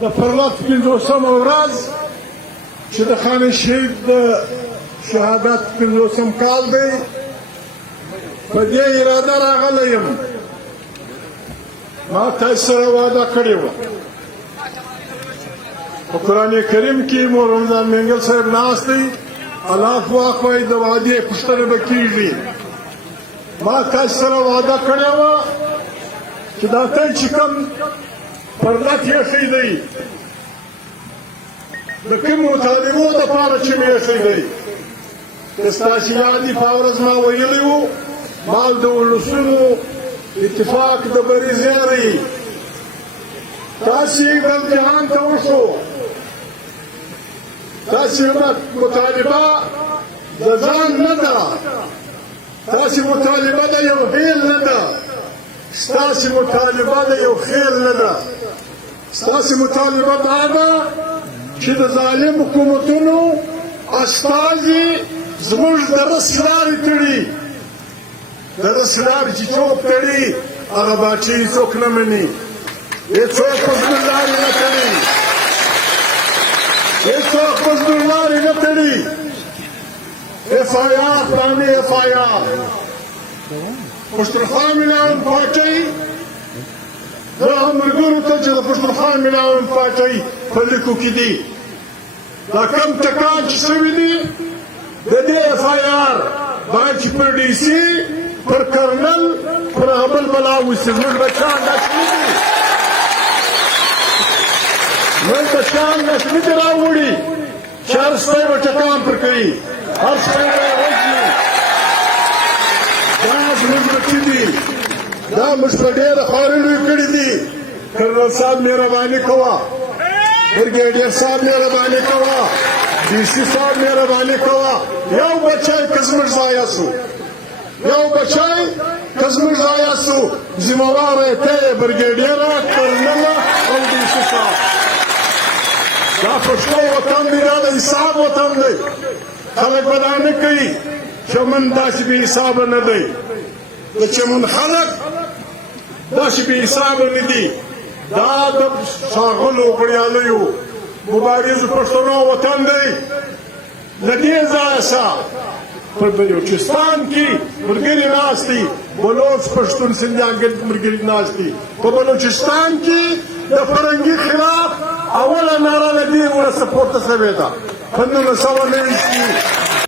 د فرلت 50مه ورځ چې د خان شهید د شهادت 50م کال دی، په دې اراده راغلی یم. ما تاسو سره وعده کړې وه. په قرآن کریم کې مور رمضان منګل صاحب ناست دی، الله اکبر وایي، د وعدې پوښتنه به کېږي. ما تاسو سره وعده کړې وه چې دا تل چې کوم فرلت ایښی دی، د کومو مطالبو دپاره چې مې ایښی دی، د ستاسې یاد دي په ورځ ما ویلي وو، مال د ولسونو اتفاق د بري زیری. تاسې بل جهان ته وشو، تاسې مطالبه د ځان نه ده، تاسې مطالبه د یو هیل نه ده، ستاسې مطالبه د یو خیل نه ده. ستاسې مطالبه دا ده چې د ظالم حکومتونو استازي زموږ د رس لارې تړي. د رس لارې چې څوک تړي، هغه باچې څوک نه مني. هېڅوک په زموږ لارې نه تړي، هېڅوک په زموږ لارې نه تړي. FIR پرانې FIR پښتونخوا ملایم پارټۍ، زه ملګرو ته چې د پښتونخوا ملایم پارټۍ په لیکو کې دي، دا کم ټکان چې شوي دي د دې FIR باید چې پر DC پر کرنل پر هغه بل بلا وسي. زموږ بچیان داسې نه دي، زموږ بچیان داسې نه دي راوړي چې هر سپی به ټکان پر کوي، هر سپی به یې وژني. دا زموږ بچي دي، دا موږ په ډېره خواري لوی کړي دي. کرنل صاحب مهرباني کوه، برګیډیر صاحب مهرباني کوه، DC صاحب مهرباني کوه. یو بچی که زموږ ضایع سو، یو بچی که زموږ ضایع سو، ذمهوار یې ته یې برګیډیره، کرنله او DC صاحب. دا پښتو وطن دی، دا د حساب وطن دی. خلک به دا نه کوي. چمن داسې بې حسابه نه دی، د چمن خلک داسې بې حسابه نه دي. دا د ښاغلو غړیالیو مبارزو پښتنو وطن دی. له دې ځایه څخه په بلوچستان کې ملګري ناست دي، بلوچ پښتون سندیان ملګري ناست دي. په بلوچستان کې د فرنګي خلاف اوله ناره له دې وروسته پورته شوې ده په 1929 کې.